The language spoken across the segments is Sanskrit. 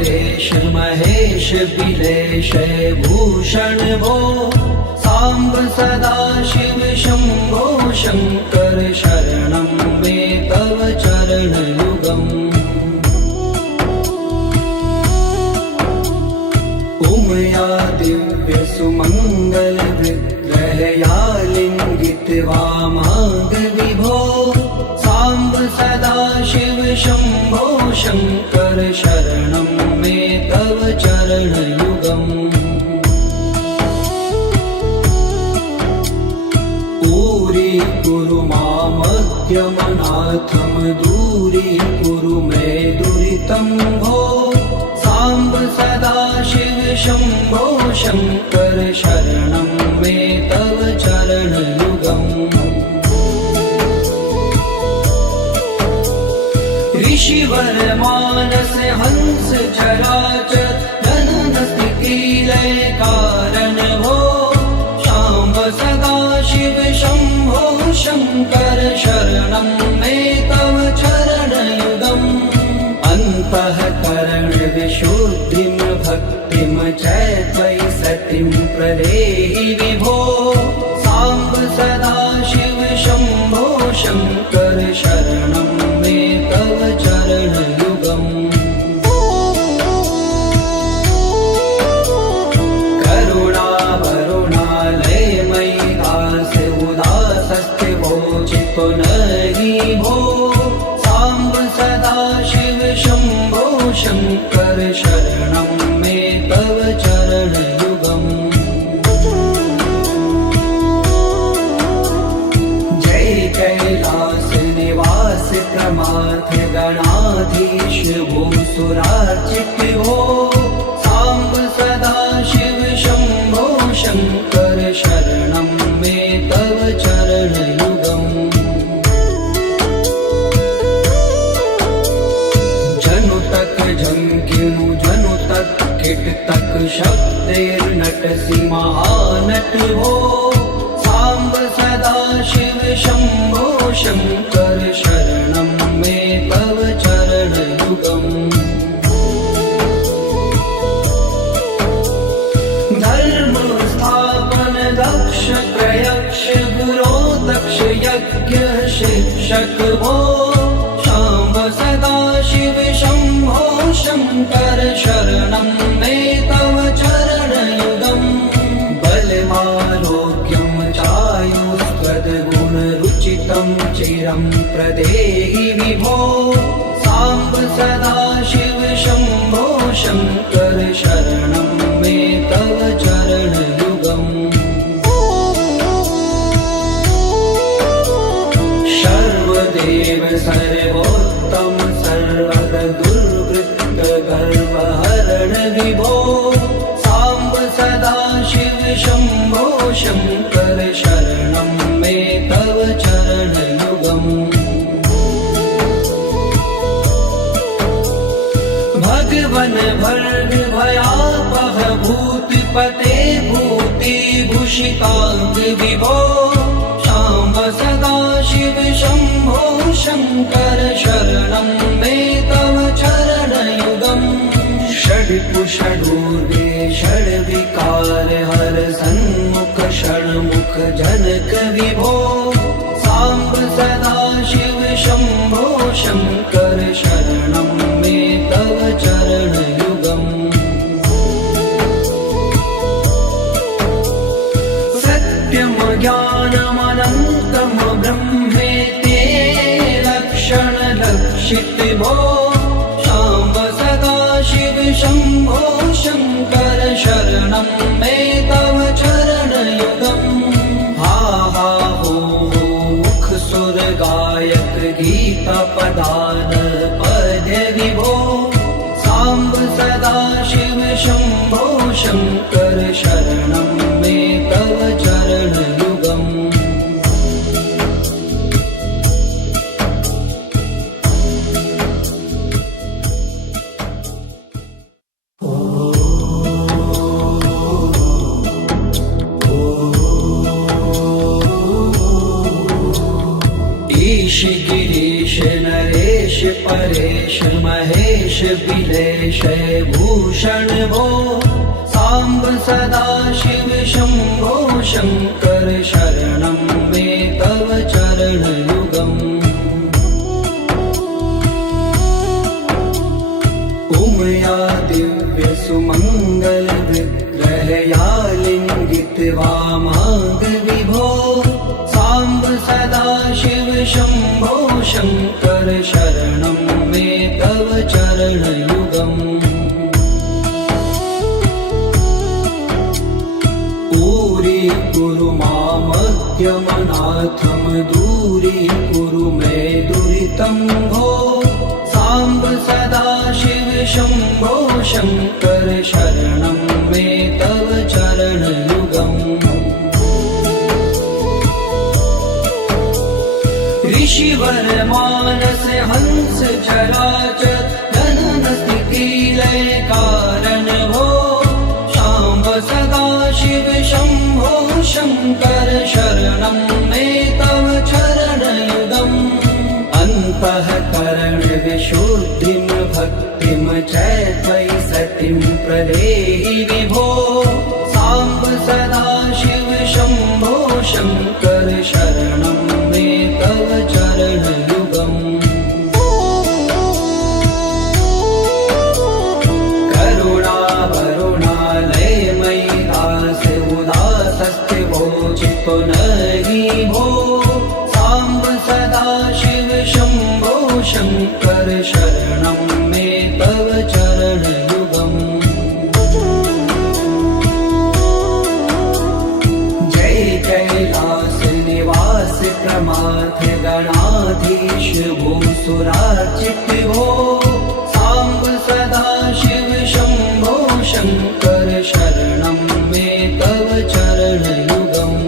परेश महेश बिलेश भूषण भो सांब सदा शिव शंभो शंकर शरणं मे तव चरण युगम् उमया दिव्य सुमंगल विग्रहया लिंगित वामांग विभो सांब सदा शिव शंभो शंकर शरणं मे तव चरण युगम् कुरु मामद्यमनाथं दूरीकुरु मे दुरितं भो सांब सदा शिव शंभो शंकर शरणं मे तव चरण युगम् ऋषिवर मानस हंस चराचर जनन स्थिति लय कारण भो सांब सदा शिव शंभो शंकर शरणं मे तव चरण युगम् अन्तःकरण विशुद्धिं भक्तिं च त्वयि सतिं प्रदेहि विभो सांब सदा शिव शंभो शंकर शरणं मे तव चरण युगम् करुणा वरुणालयमयि दास उदासस्थिवोचितो नहि भो सांब सदा शिव शंभो शंकर शरणं मे तव चरण युगम् जय कैलास निवास प्रमाथ गणाधीश भूसुरार्चित हो सांब सदा शिव शंभो शंकर शरणं मे तव चरण युगम् जनु तक झंकिनु जनु तक किट तक शब्दैर्नटसि महानट हो सांब सदा शिव शंभो शंकर शरणं मे तव चरण युगम् धर्म स्थापन दक्ष प्रयक्ष गुरो दक्ष यज्ञ शिक्षक भो सांब सदा शिव शंभो शंकर शरणं मे तव चरण युगम् बलमारोग्यं चायुस्त्वद्गुणरुचितं चिरं प्रदेहि विभो सांब सदा शिव शंभो शंकर शरणं मे तव चरण युगम् सर्वदेव सर्वोत्तम सर्वद दुर्वृत्त गर्वहरण विभो सांब सदा शिव शंभो शंकर शरणं मे तव चरण युगम् भगवन भर्ग भयापह भूतिपते भूति भूषितांग विभो सांब सदा शिव शंभो शंकर शरणं मे तव चरण युगम् षड्कुषडूर्वे षड्विकार हर सन्मुख षण्मुख जनक विभो सांब सदा शिव शंभो शंकर शरणं मे तव चरण युगम् सत्यम ज्ञानमनन्तं ब्रह्मेति लक्षण लक्षित भो सांब सदा शिव शंभो शंकर शरणं मे तव चरण युगम् हा हा हो मुख सुर गायक गीता पदान पद्य विभो सांब सदा शिव शंभो शंकर शरणं मे तव चरण युगम् परेश महेश बिलेश भूषण भो सांब सदा शिव शंभो शंकर शरणं मे तव चरणयुगम् उमया दिव्य सुमंगल विग्रहया लिंगित वामांग विभो सांब सदा शिव शंभो शंकर शरणं मे तव चरणयुगम् दूरी मामद्यमनाथम दूरी कुरु मे दुरितं भो सांब सदा शिव शंभो शंकर शरणं मे तव चरणयुगम् ऋषिवर मानस हंस चराचर जनन स्थिति लय कारण भो सांब सदा शिव शंभो शंकर शरणं मे तव चरणयुगम् अन्तःकरण विशुद्धिं भक्तिं च त्वयि सतिं प्रदेहि विभो सांब सदा शिव शंभो शंकर शरणं मे तव चरणयुगम् चितो नहि भो सांब सदा शिव शंभो शंकर शरणं मे तव चरणयुगम् जय कैलास निवास प्रमाथ गणाधीश भूसुरार्चित भो सांब सदा शिव शंभो शंकर शरणं मे तव चरणयुगम्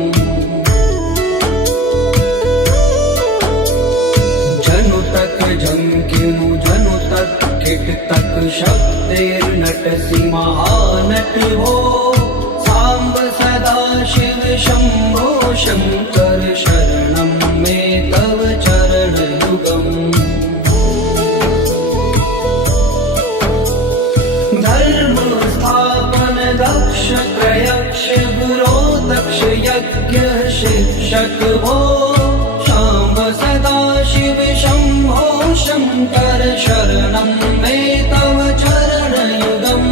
जंकिनु जनु तक किट तक शब्देर्नटसि महानट हो सांब सदा शिव शंभो शंकर शरणं मे तव चरणयुगम् धर्म स्थापन दक्ष त्रयक्ष गुरो दक्ष यज्ञ शिक्षक हो सांब सदा शिव शंभो शंकर शरणं मे तव चरणयुगम्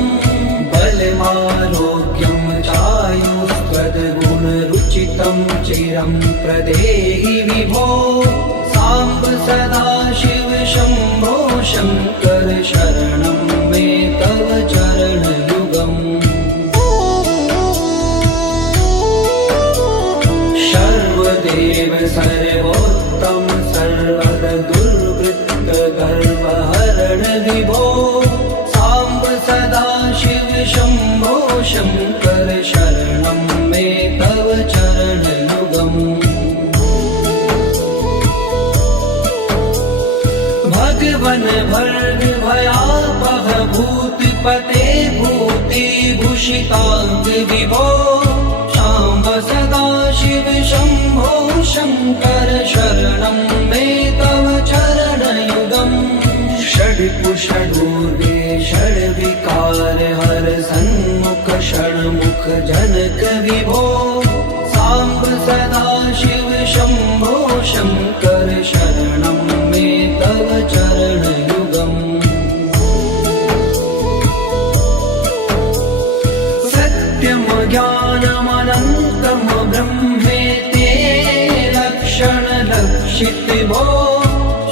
बलमारोग्यं चायुस्त्वद्गुणरुचितं चिरं प्रदेहि विभो सांब सदा शिव शंभो शंकर शरणं मे तव चरणयुगम् सर्वदेव सर्वोत्तम सर्वर दुर्वृत्त गर्वहरण विभो सांब सदा शिव शंभो शंकर शरणं मे तव चरणयुगम् भगवन भर्ग भयापह भूतिपते भूति भूषितांग विभो सांब सदा शिव शंभो शंकर शरणं मे तव चरणयुगम् षड्कुषडूर्वे षड्विकार हर सन्मुख षण्मुख जनक विभो सांब सदा शिव शंभो शंकर शरणं मे तव चरणयुगम् सत्यम ज्ञानमनन्तं ब्रह्मेते लक्षण लक्षित भो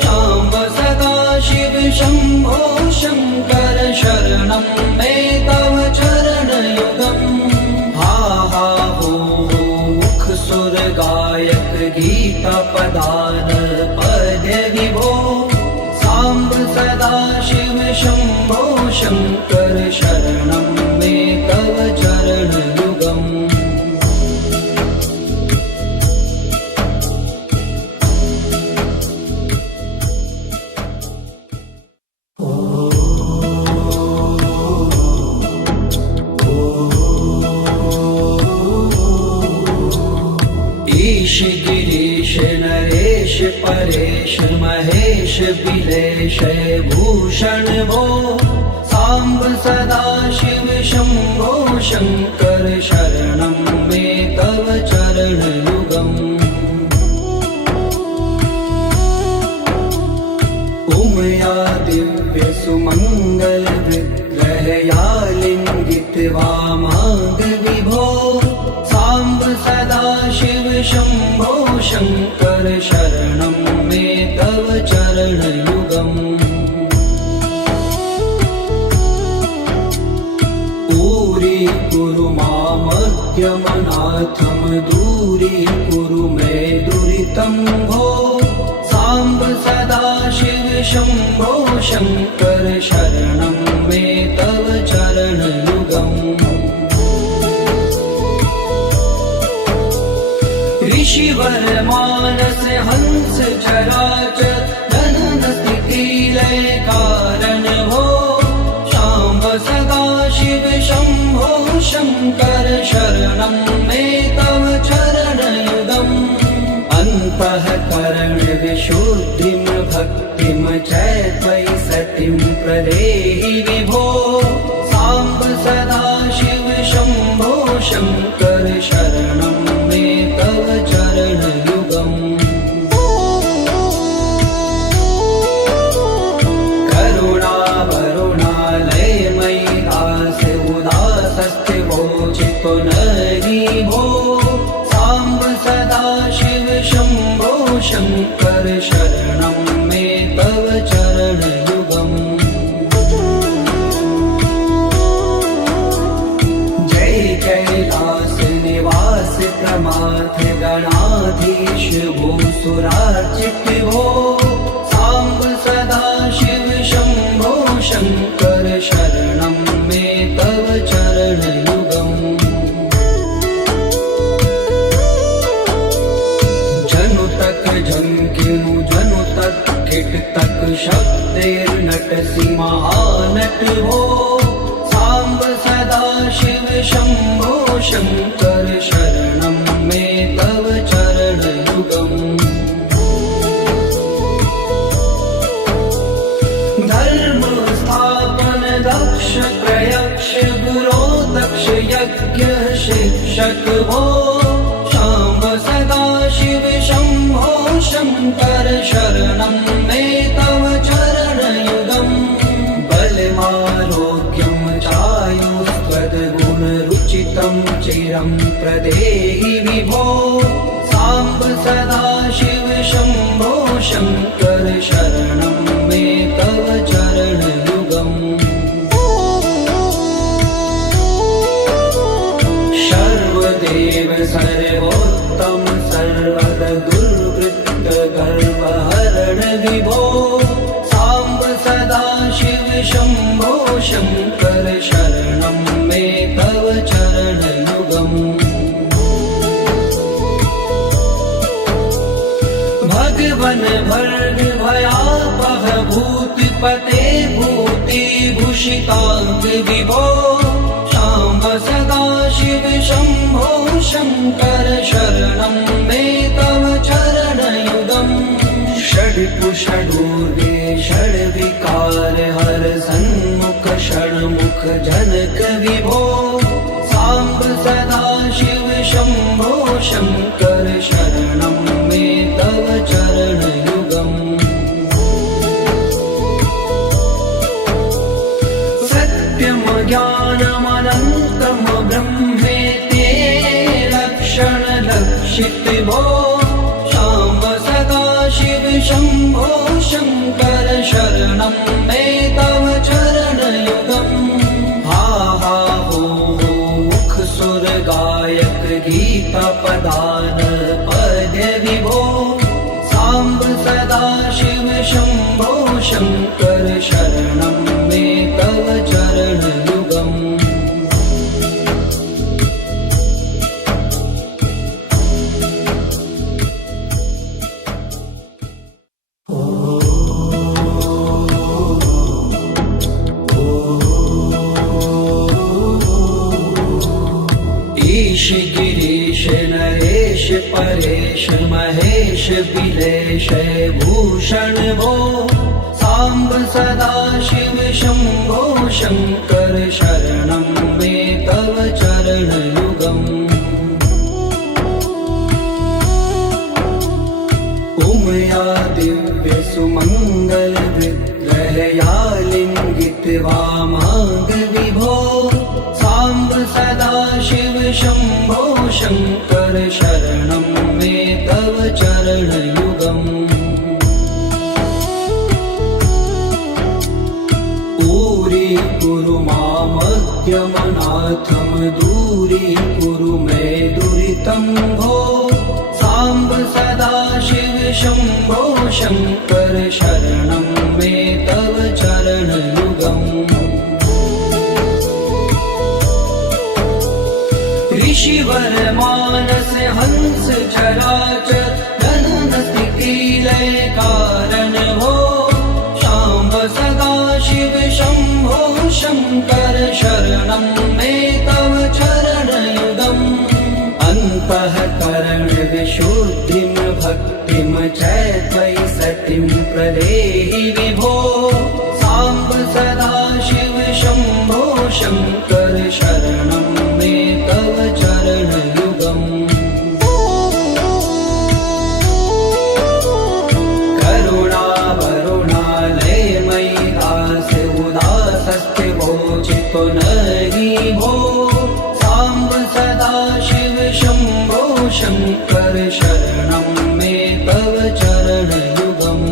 सांब सदा शिव शंभो शंकर शरणं मे तव चरणयुगम् हा हा हो मुख सुर गायक गीता पदान पद्य विभो सांब सदा शिव शंभो शंकर शरणं मे तव चरणयुगम् ईश गिरीश नरेश देश परेश महेश बिलेश भूषण भो सांब सदा शिव शंभो शंकर शरणं मे तव चरण युगम् उमया दिव्य सुमंगल विग्रहया लिंगित वामांग विभो सांब सदा शिव शंभो शंकर शरणं मे तव चरण युगम् कुरु मामज्ञमनाथं दूरी कुरु मे दुरितं भो सांब सदा शिव शंभो शंकर शरणं मे तव चरण युगम् ऋषिवर मानस हंस चराचर जनन स्थिति लय कारण भो सांब सदा शिव शंभो शंकर शरणं मे तव चरण युगम् अन्तःकरण विशुद्धिं भक्तिं च त्वयि सतिं प्रदेहि विभो सांब सदा शिव शंभो शंकर शरणं मे तव चरण युगम् भो सांब सदा शिव शंभो शंकर शरणं मे तव चरण युगम् जय कैलास निवास प्रमाथ गणाधीश भूसुरार्चित भो सांब सदा शिव शंभो शंकर शरणं मे तव चरण युगम् झंकिनु जनु तक किट तक शब्देर्नटसि महानट हो सांब सदा शिव शंभो शंकर शरणं मे तव चरण युगम् धर्म स्थापन दक्ष प्रयक्ष गुरो दक्ष यज्ञ शिक्षक हो सांब सदा शिव शंभो शंकर शरणं मे तव चरण युगम् बलमारोग्यं चायुस्त्वद्गुणरुचितं चिरं प्रदेहि विभो सांब सदा शिव शंभो शंकर शरणं मे तव चरण युगम् सर्वदेव सर्वोत्तम सर्वद दुर्वृत्त गर्वहरण विभो सांब सदा शिव शंभो शंकर शरणं मे तव चरण युगम् भगवन भर्ग भयापह भूतिपते भूति भूषितांग विभो सांब सदा शिव शंभो शंकर शरणं मे तव चरण युगम् षड्कुषडूर्वे षड्विकार हर सन्मुख षण्मुख जनक विभो सांब सदा शिव शंभो शंकर शरणं मे तव चरण युगम् सत्यम ज्ञानमनन्तं ब्रह्मेति लक्षण लक्षित भो सांब सदा शिव शंभो शंकर शरणं मे तव चरण युगम् हा हा हो मुख सुर गायक गीता पदान पद्य विभो सांब सदा शिव शंभो शंकर शरणं मे तव चरण युगम् ईश गिरीश नरेश परेश महेश बिलेश भूषण भो सांब सदा शिव शंभो शंकर शरणं मे तव चरणयुगम् उमया दिव्य सुमंगल विग्रहया लिंगित वामांग विभो सांब सदा शिव शंभो शंकर शरणं मे तव चरणयुगम् कुरु मामद्यमनाथं दूरीकुरु मे दुरितं भो सांब सदा शिव शंभो शंकर शरणं मे तव चरणयुगम् ऋषिवर मानस हंस चराचर जनन स्थिति लय कारण भो सांब सदा शिव शंभो शंकर शरणं मे तव चरणयुगम् अन्तःकरण विशुद्धिं भक्तिं च त्वयि सतिं प्रदेहि विभो सांब सदा शिव शंभो शंकर शरणं मे तव चरणयुगम् चितो नहि भो सांब सदा शिव शंभो शंकर शरणं मे तव चरणयुगम्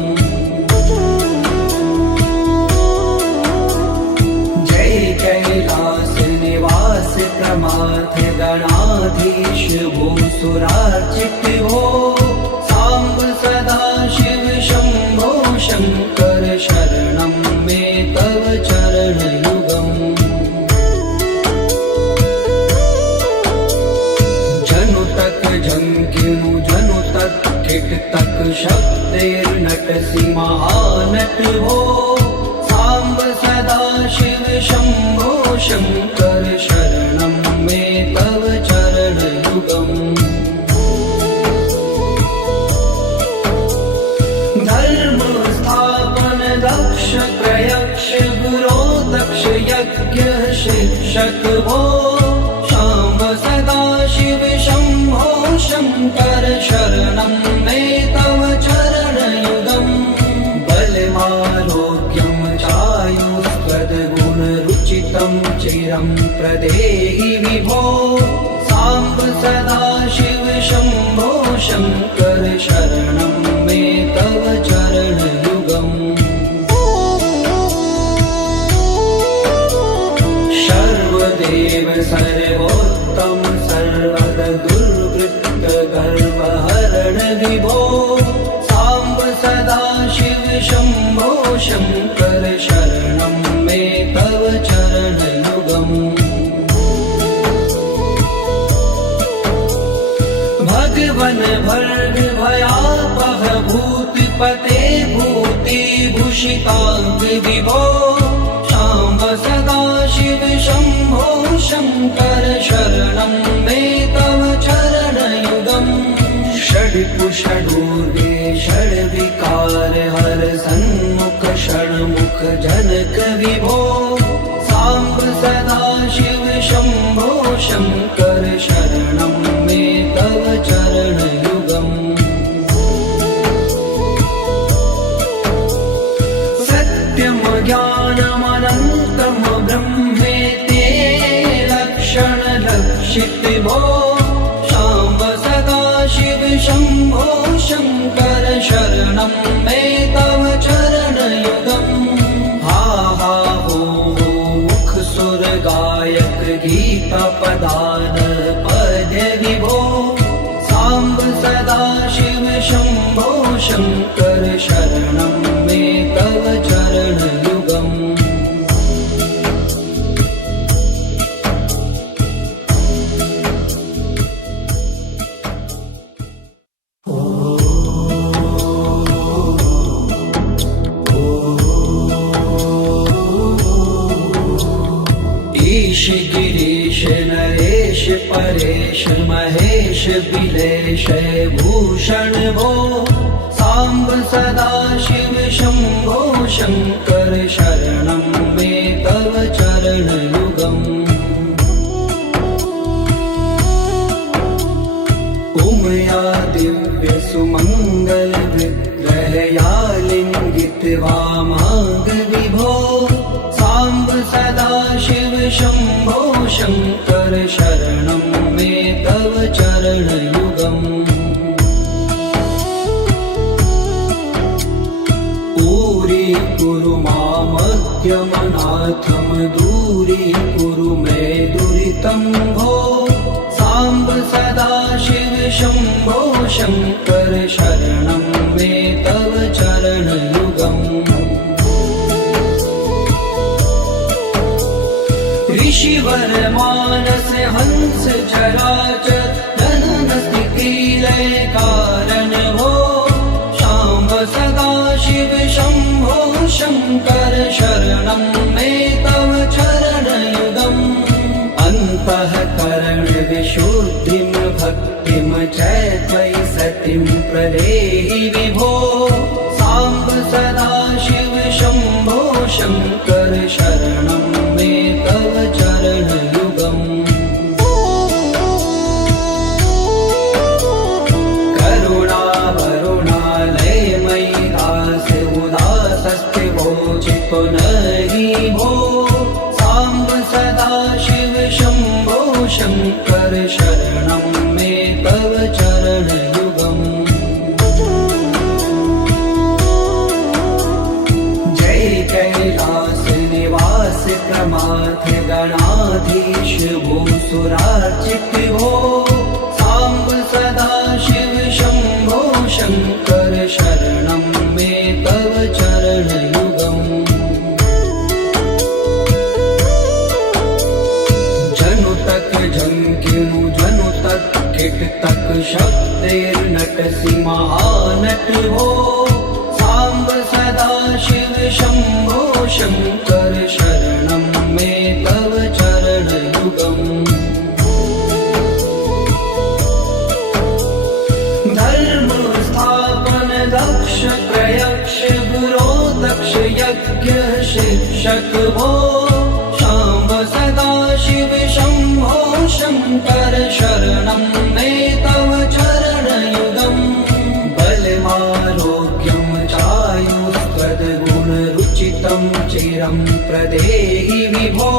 जय कैलास निवास प्रमाथ गणाधीश भूसुरार्चित भो सांब सदा शिव शंभो शंकर शरणं मे तव चरणयुगम् झंकिनु जनु तक किट तक शब्देर्नटसि महानट भो सांब सदा शिव शंभो शंकर शरणं मे तव चरणयुगम् धर्म स्थापन दक्ष प्रयक्ष गुरो दक्ष यज्ञ शिक्षक भो सांब सदा शिव शंभो शंकर शरणं मे तव चरणयुगम् बलमारोग्यं चायुस्त्वद्गुणरुचितं चिरं प्रदेहि विभो सांब सदा शिव शंभो शंकर शरणं मे तव चरणयुगम् सर्वदेव सर्वोत्तम सर्वद दुर्वृत्त गर्वहरण विभो सांब सदा शिव शंभो शंकर शरणं मे तव चरणयुगम् भगवन भर्ग भयापह भूतिपते भूतिभूषितांग विभो सांब सदा शिव शंभो शंकर शरणं मे तव चरणयुगम् षड्कुषडूर्वे षड्विकार हर सन्मुख षण्मुख जनक विभो सांब सदा शिव शंभो शंकर शरणं मे तव चरणयुगम् सत्यम ज्ञानमनन्तं ब्रह्मेते लक्षण लक्षित भो सांब सदा शिव शंभो शंकर शरणं मे तव चरणयुगम् हा हा हो मुख सुर गायक गीता पदान पद्य विभो सांब सदा शिव शंभो शंकर शरणं मे तव चरणयुगम् महेश बिलेश भूषण भो सांब सदा शिव शंभो शंकर शरणं मे तव चरण युगम् उमया दिव्य सुमंगल विग्रहया लिंगित वामांग विभो सांब सदा शिव शंभो शंकर शरणं मे तव चरण युगम् पूरी कुरु मामद्यमनाथम दूरी कुरु मे दुरितं भो सांब सदा शिव शंभो शंकर शरणं मे तव चरण युगम् ऋषिवर मानस हंस चराचर जनन स्थिति लय कारण भो शाम्ब सदा शिव शंभो शंकर शरणं मे तव चरण युगम् अन्तःकरण विशुद्धिं भक्तिं च त्वयि सतिं प्रदेहि विभो सांब सदा शिव शंभो शंकर शरणं मे तव चरण युगम् करुणा वरुणालय मयि दास उदासस्थिवो चित्तो नहि भो सांब सदा शिव शंभो शंकर शरणं मे तव चरण युगम् जय कैलास निवास प्रमाथ गणाधीश भूसुरार्चित भो सांब सदा शिव शंभो शंकर शरणं मे तव चरण युगम् जनु तक झंकिनु जनु तक किट तक शब्दैर्नटसि महानट भो सांब सदा शिव शंभो शंकर शरणं मे तव चरण युगम् धर्म स्थापन दक्ष प्रयक्ष गुरो दक्ष यज्ञ शिक्षक भो शाम्ब सदा शिव शंभो शंकर शरणं मे तव चरण युगम् बलमारोग्यं चायुस्त्वद्गुणरुचितं चिरं प्रदेहि विभो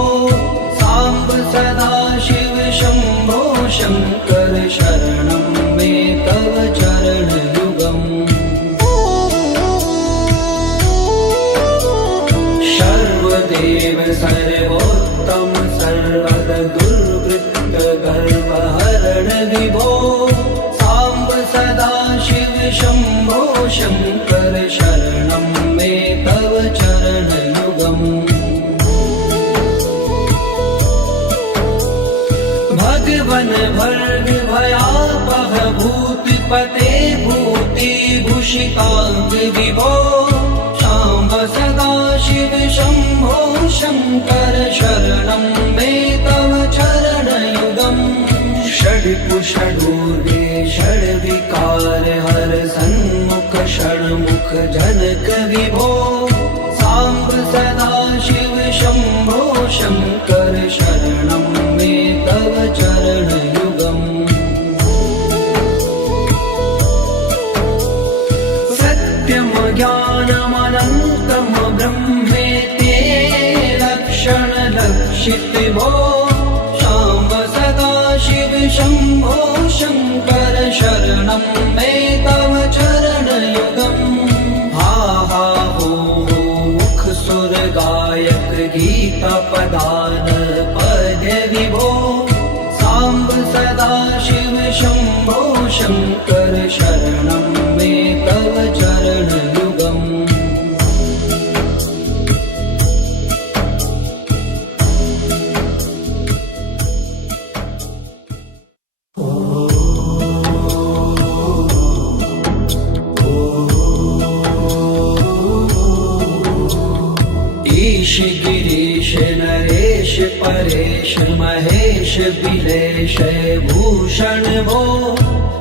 सांब सदा शिव शंभो शंकर शरणं मे तव चरण युगम् सर्वदेव सर्वोत्तम सर्वद दुर्वृत्त गर्वहरण विभो सांब सदा शिव शंभो शंकर शरणं मे तव चरण युगम् भगवन भर्ग भयापह भूतिपते भूति भूषितांग विभो शाम्ब सदा शिव शंभो शंकर शरणं मे तव चरण युगम् षड्कुषडूर्वे षड्विकार हर सन्मुख षण्मुख जनक विभो सांब सदा शिव शंभो शंकर शरणं मे तव चरण युगम् सत्यम ज्ञानमनन्तं ब्रह्मेति लक्षण लक्षित भो शाम्ब सदा शिव शंभो शंकर शरणं मे तव चरण युगम् हा हा हो मुख सुर गायक गीता पदान पद्य विभो सांब सदा शिव शंभो शंकर शरणं मे तव चरण युगम् ईश गिरीश नरेश परेश महेश बिलेश विलेशय भूषण भो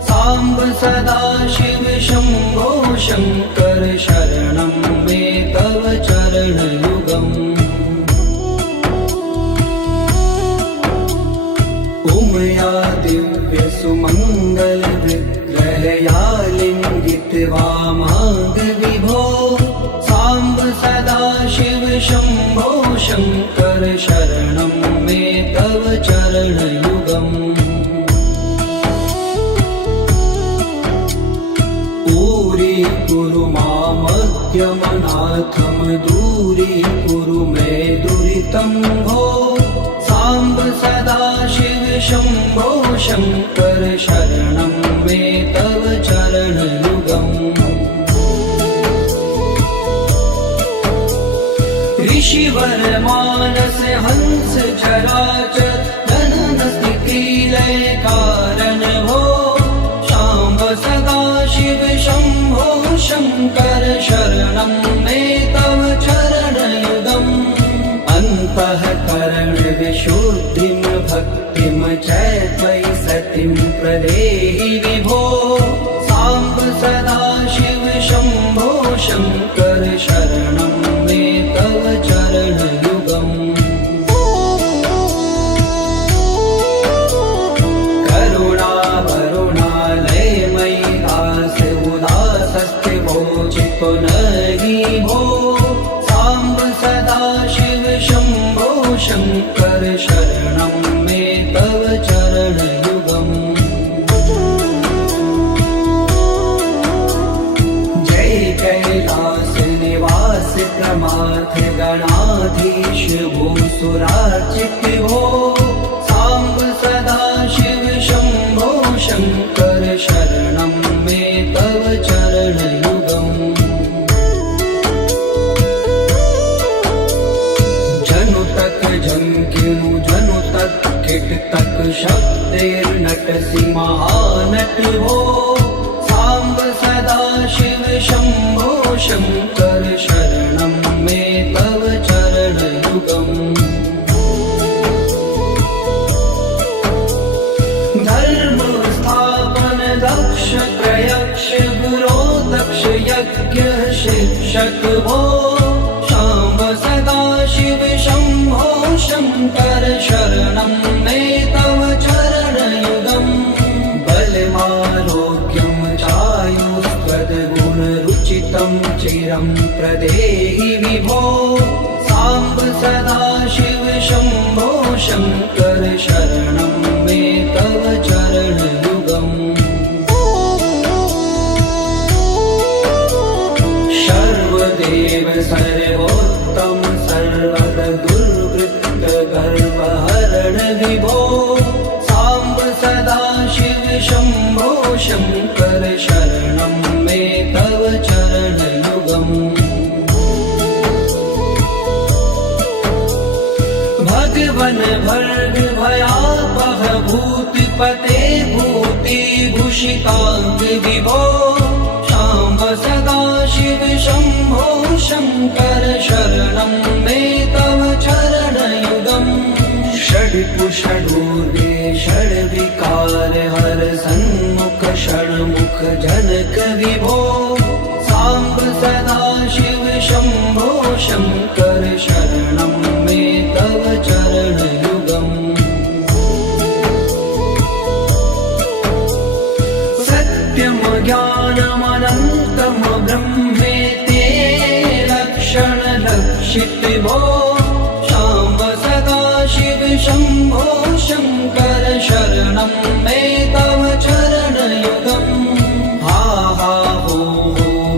साम्ब सदाशिव शम्भो शङ्कर शरणं मे तव चरणयुगम् उमया दिव्य सुमङ्गल विग्रहया लिङ्गित्वा माग विभो साम्ब सदाशिव शम्भो शङ्कर शरणं मे तव चरणयुगम् दूरीकुरु मामद्यमनाथं दूरीकुरु मे दुरितं भो साम्ब सदाशिव शम्भो शङ्कर शरणं मे तव चरणयुगम् ऋषिवर मानस हंस चराचर जनन स्थिति लय कारण भो शाम्ब सदाशिव शम्भो शङ्कर शरणं मे तव चरणयुगम् अन्तःकरण विशुद्धिं भक्तिं च त्वयि सतिं प्रदेहि विभो साम्ब सदाशिव शम्भो शङ्कर शरणं मे तव चरणयुगम् करुणावरुणालयमयि दास उदासस्थिवोचितो नहि भो साम्ब सदाशिव शम्भो शङ्कर शरणं मे तव चरणयुगम् जय कैलास निवास प्रमाथ गणाधीश भूसुरार्चित भो साम्ब सदाशिव शम्भो शङ्कर शरणं मे तव चरणयुगम् जनु तक झंकिनु जनु तक किट तक शब्दैर्नटसि महानट भो साम्ब सदाशिव शम्भो शङ्कर शरणं मे तव चरणयुगम् धर्म स्थापन दक्ष प्रयक्ष गुरो दक्ष यज्ञ शिक्षक भो शाम्ब सदाशिव शम्भो शङ्कर शरणं मे तव चरणयुगम् बलमारोग्यं चायुस्त्वद्गुणरुचितं चिरं प्रदेहि विभो साम्ब सदाशिव शम्भो शङ्कर शरणं मे तव चरणयुगम् सर्वदेव सर्वोत्तम सर्वद दुर्वृत्त गर्वहरण विभो साम्ब सदाशिव शम्भो शङ्कर शरणं मे तव चरणयुगम् भगवन भर्ग भयापह भूतिपते भूतिभूषिताङ्ग विभो शाम्ब सदाशिव शम्भो शङ्कर शरणं मे तव चरणयुगम् षड्पुषडूर्वे षड्विकार हर सन्मुख षण्मुख जनक विभो साम्ब सदाशिव शम्भो शङ्कर शरणं मे तव चरणयुगम् सत्यं ज्ञानमनन्तं ब्रह्मेति लक्षणलक्षित भो शाम्ब सदाशिव शम्भो शङ्कर शरणं मे तव चरणयुगम् हा हा हो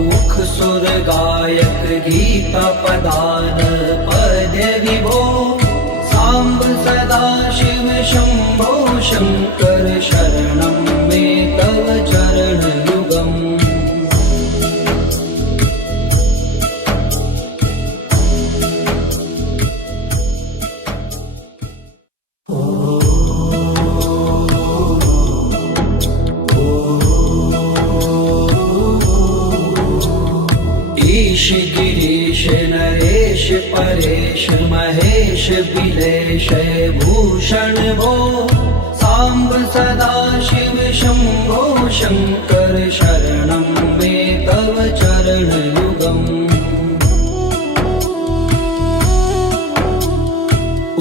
मुख सुर गायक गीता पदान पद्य विभो साम्ब सदाशिव शम्भो शङ्कर शरणं मे तव चरणयुगम् ईश गिरीश नरेश परेश महेश बिलेश भूषण भो साम्ब सदाशिव शम्भो शङ्कर शरणं मे तव चरणयुगम्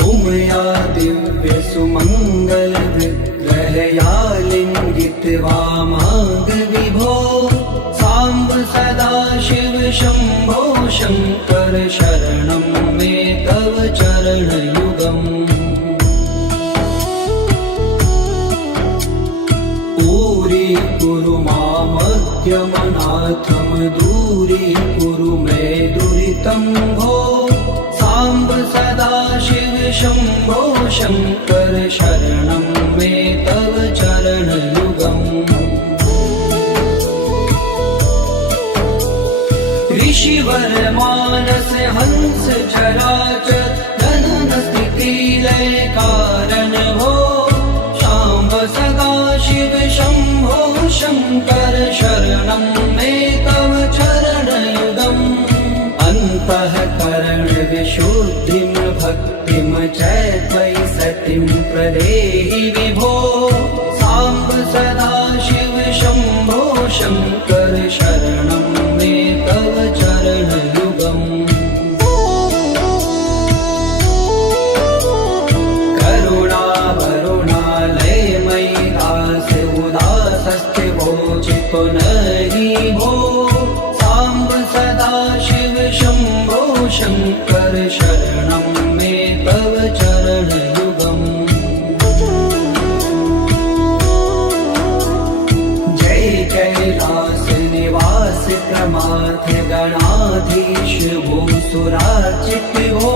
उमया दिव्यसुमङ्गलविग्रहया लिङ्गितवामाङ्गविभो साम्ब सदाशिव शम्भो शङ्कर शरणं मे तव चरणयुगम् दूरी मामद्यमनाथं दूरीकुरु मे दुरितं भो साम्ब सदाशिव शम्भो शङ्कर शरणं मे तव चरणयुगम् ऋषिवर मानस हंस चराचर जनन स्थिति लय कारण भो शाम्ब सदाशिव शम्भो शङ्कर शरणं मे तव चरणयुगम् अन्तःकरण विशुद्धिं भक्तिं च त्वयि सतिं प्रदेहि विभो साम्ब सदाशिव शम्भो शङ्कर शरणं मे तव चरणयुगम् पुनरि भो साम्ब सदाशिव शम्भो शङ्कर शरणं मे तव चरणयुगम् जय कैलास निवास प्रमाथ गणाधीश भूसुरार्चित भो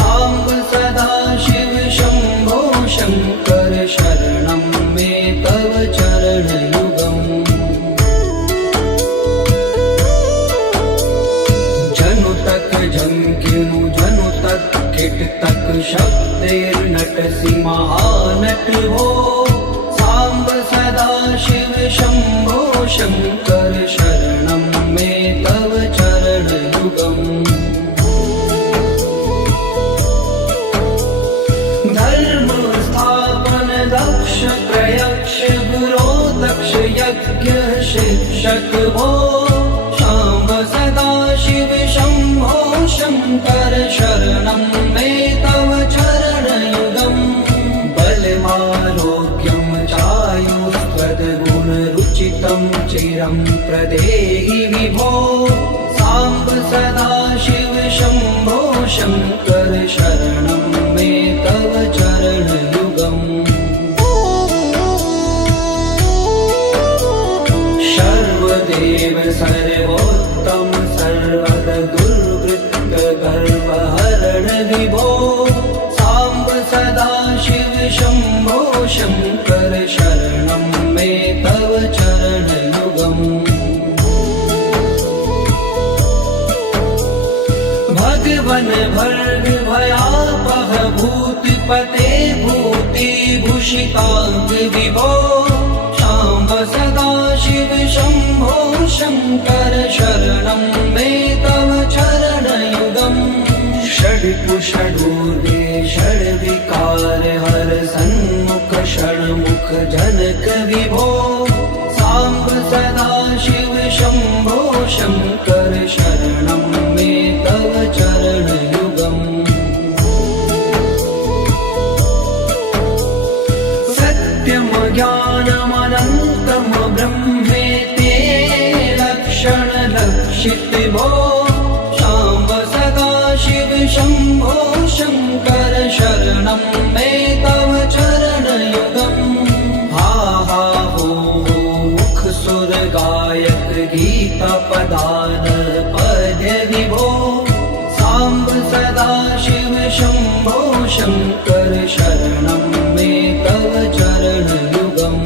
साम्ब सदाशिव शम्भो शङ्कर शरणं मे तव चरणयुगम् जंकिनु जनु तक किट तक शब्दैर्नटसि महानट हो साम्ब सदाशिव शम्भो शङ्कर शरणं मे तव चरणयुगम् धर्म स्थापन दक्ष प्रयक्ष गुरो दक्ष यज्ञ शिक्षक भो शाम्ब सदाशिव शम्भो शङ्कर शरणं मे तव चरणयुगम् बलमारोग्यं चायुस्त्वद्गुणरुचितं चिरं प्रदेहि विभो साम्ब सदाशिव शम्भो शङ्कर शरणं मे तव चरणयुगम् सर्वदेव सर्वोत्तम सर्वद दुर्वृत्त गर्वहरण विभो साम्ब सदाशिव शम्भो शङ्कर शरणं मे तव चरणयुगम् भगवन् भर्ग भयापह भूतिपते भूतिभूषिताङ्ग विभो साम्ब सदाशिव शम्भो शङ्कर शरणं मे तव चरणयुगम् षड्कुषडूर्वे षड्विकार हर सन्मुख षण्मुख जनक विभो साम्ब सदाशिव शम्भो शङ्कर शरणं मे तव चरणयुगम् सत्यं ज्ञानमनन्तं ब्रह्मेति लक्षण लक्षित भो साम्ब सदाशिव शम्भो शङ्कर शरणं मे तव चरणयुगम् हा हा हो मुख सुर गायक गीता पदान पद्य विभो साम्ब सदाशिव शम्भो शङ्कर शरणं मे तव चरणयुगम्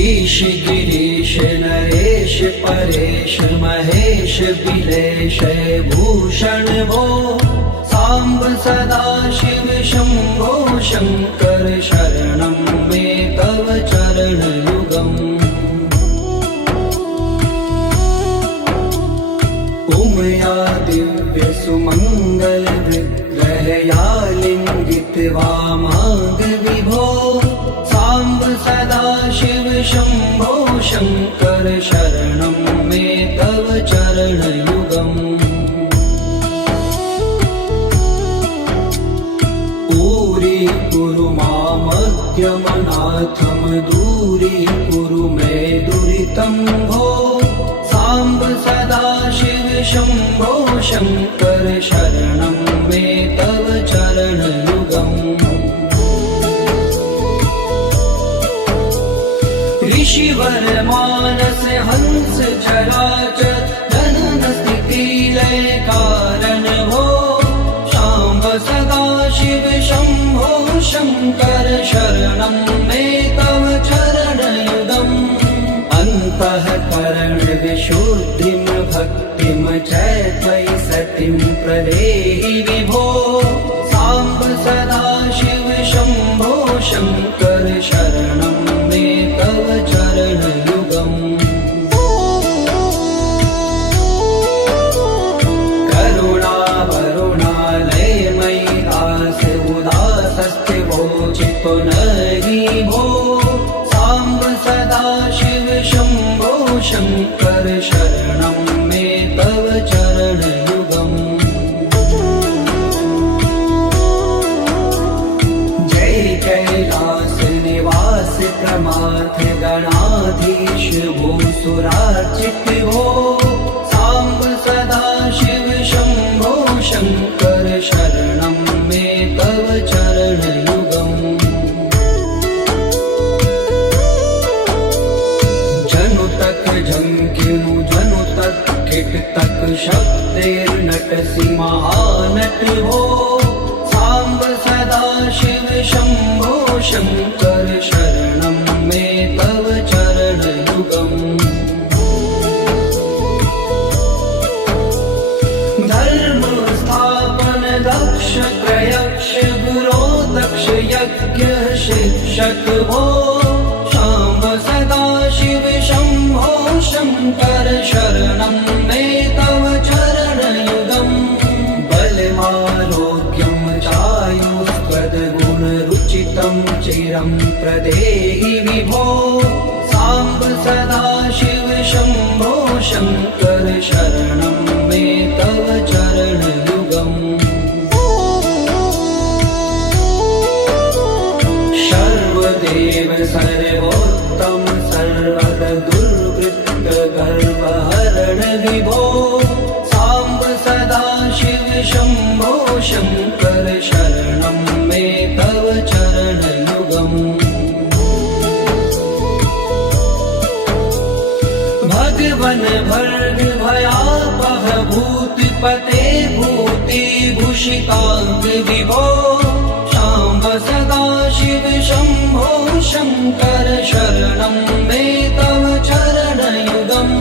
ईश गिरीश नरेश परेश महेश बिलेश भूषण भो साम्ब सदा शिव शम्भो शङ्कर शरणं मे तव चरणयुगम् उमया दिव्य सुमङ्गल विग्रहया लिङ्गित वामाङ्ग विभो साम्ब सदा शिव शम्भो शङ्कर शरणं मे तव चरणयुगम् कुरु मामद्यमनाथं दूरीकुरु मे दुरितं भो साम्ब सदा शिव शम्भो शङ्कर शरणं मे तव चरणयुगम् ऋषिवर मानस हंस चराचर जनन स्थिति लय कारण भो शाम्ब सदा शिव शम्भो शङ्कर शरणं मे तव चरणयुगम् अन्तःकरण विशुद्धिं भक्तिं च त्वयि सतिं प्रदेहि विभो साम्ब सदा शिव शम्भो शङ्कर शरणं मे तव चरणयुगम् चितो नहि भो साम्ब सदा शिव शम्भो शङ्कर शरणं मे तव चरणयुगम् जय कैलास निवास प्रमाथ गणाधीश भूसुरार्चित भो साम्ब सदा शिव शम्भो शङ्कर शरणं मे तव चरणयुगम् जनु तक झंकिनु जनु तक किट तक शब्देर्नटसि महानट हो साम्ब सदा शिव शम्भो शङ्कर शरणं मे तव चरणयुगम् धर्म स्थापन दक्ष त्रयक्ष गुरो दक्ष यज्ञ शिक्षक भो शाम्ब सदा शिव शम्भो शङ्कर शरणं मे तव चरणयुगम् बलमारोग्यं चायुष्पदगुणरुचितं चिरं प्रदेहि विभो साम्ब सदा शिव शम्भो शङ्कर शरणं मे तव चरणयुगम् सर्वदेव सर्वोत्तम सर्वद दुर्वृत्त गर्वहरण विभो साम्ब सदा शिव शम्भो शङ्कर शरणं मे तव चरणयुगम् भगवन भर्ग भयापह भूतिपते भूतिभूषिताङ्ग विभो शाम्ब सदा शिव शम्भो शङ्कर शरणं मे तव चरणयुगम्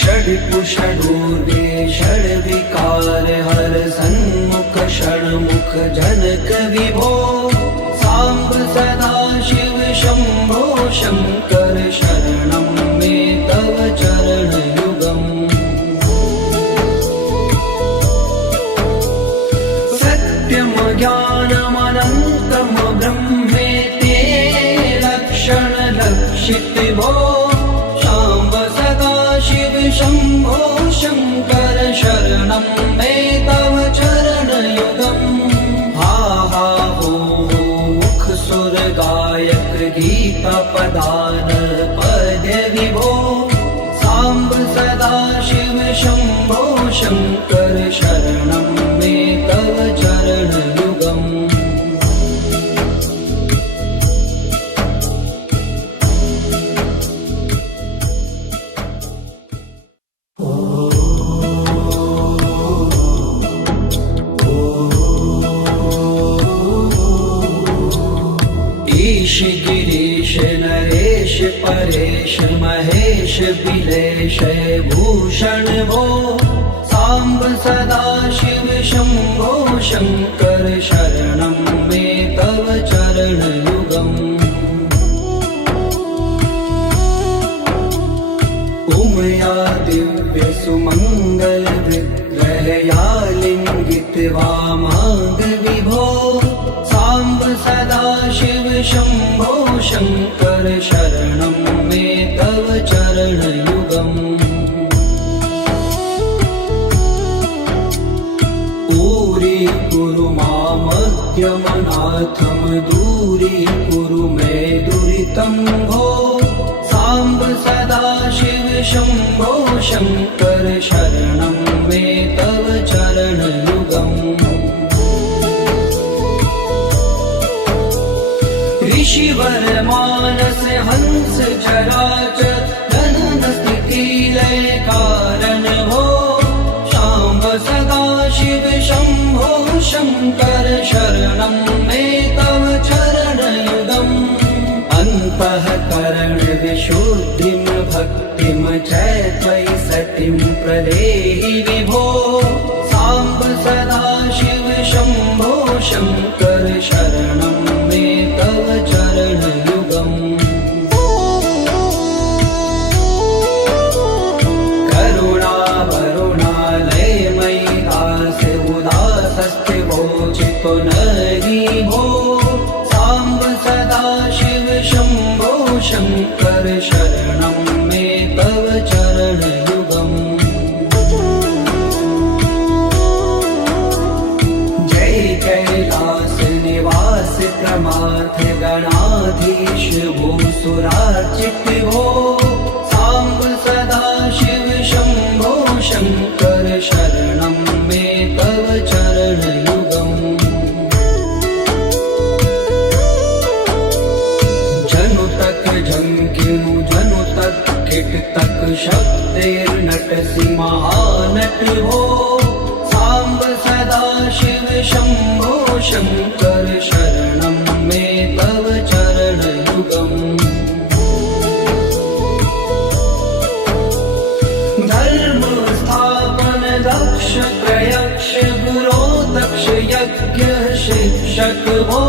षड्कुषडूर्वे षड्विकार हर सन्मुख षण्मुख जनक विभो साम्ब सदा शिव शम्भो शङ्कर शरणं मे तव चरणयुगम् सत्यं ज्ञानमनन्तं ब्रह्मेति लक्षणलक्षित भो शाम्ब सदा शिव शम्भो शङ्कर शरणं मे तव चरणयुगम् हा हा हो मुख सुर गायक गीता पदान पद विभो साम्ब सदा शिव शम्भो शङ्कर शरणं मे तव चरणयुगम् ईश गिरीश नरेश परेश महेश बिलेश भूषण भो साम्ब सदा शिव शम्भो शङ्कर शरणं मे तव चरणयुगम् उमया दिव्य सुमङ्गल विग्रहया लिङ्गित वामाङ्ग विभो साम्ब सदा शिव शम्भो शङ्कर शरणं मे तव चरणयुगम् कुरु मामद्यमनाथं दूरीकुरु मे दुरितं भो साम्ब सदा शिव शम्भो शङ्कर शरणं मे तव चरणयुगम् ऋषिवर मानस हंस चराचर जनन स्थिति लय कारण भो शाम्ब सदा शिव शम्भो शङ्कर शरणं मे तव चरणयुगम् अन्तःकरण विशुद्धिं भक्तिं च त्वयि सतिं प्रदेहि विभो साम्ब सदा शिव शम्भो शङ्कर शरणं मे तव चरणयुगम् चितो नहि भो साम्ब सदा शिव शम्भो शङ्कर शरणं मे तव चरणयुगम् जय कैलास निवास प्रमाथ गणाधीश भूसुरार्चित भो साम्ब सदा शिव शम्भो शङ्कर शरणं मे तव चरणयुगम् जनु तक झंकिनु जनु तक किट तक शब्देर्नटसि महानट हो साम्ब सदा शिव शम्भो शङ्कर शरणं मे तव चरणयुगम् धर्म स्थापन दक्ष प्रयक्ष गुरो दक्ष यज्ञ शिक्षक भो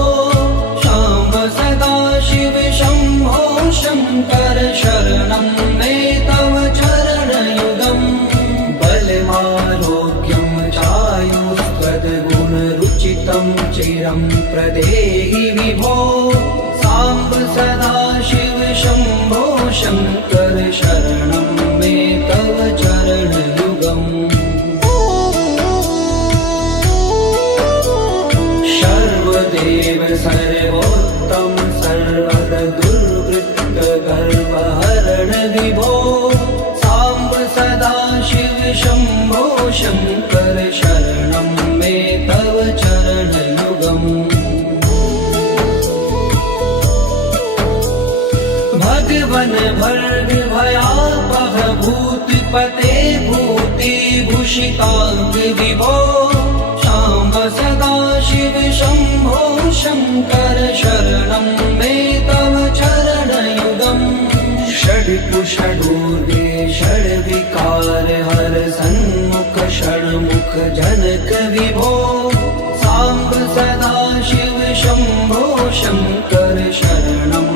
शाम्ब सदा शिव शम्भो शङ्कर शरणं मे तव चरणयुगम् बलमारोग्यं चायुस्त्वद्गुणरुचितं चिरं प्रदेहि विभो साम्ब सदा शिव शम्भो शङ्कर शरणं मे तव चरणयुगम् सर्वदेव सर्वोत्तम सर्वद दुर्वृत्त गर्वहरण विभो साम्ब सदा शिव शम्भो शङ्कर शरणं मे तव चरणयुगम् भगवन भर्ग भयापह भूतिपते भूतिभूषिताङ्ग विभो शाम्ब सदा शिव शम्भो शङ्कर शरणं मे तव चरणयुगम् षड्कुषडूर्गे षड्विकार हर सन्मुख षण्मुख जनक विभो साम्ब सदा शिव शम्भो शङ्कर शरणं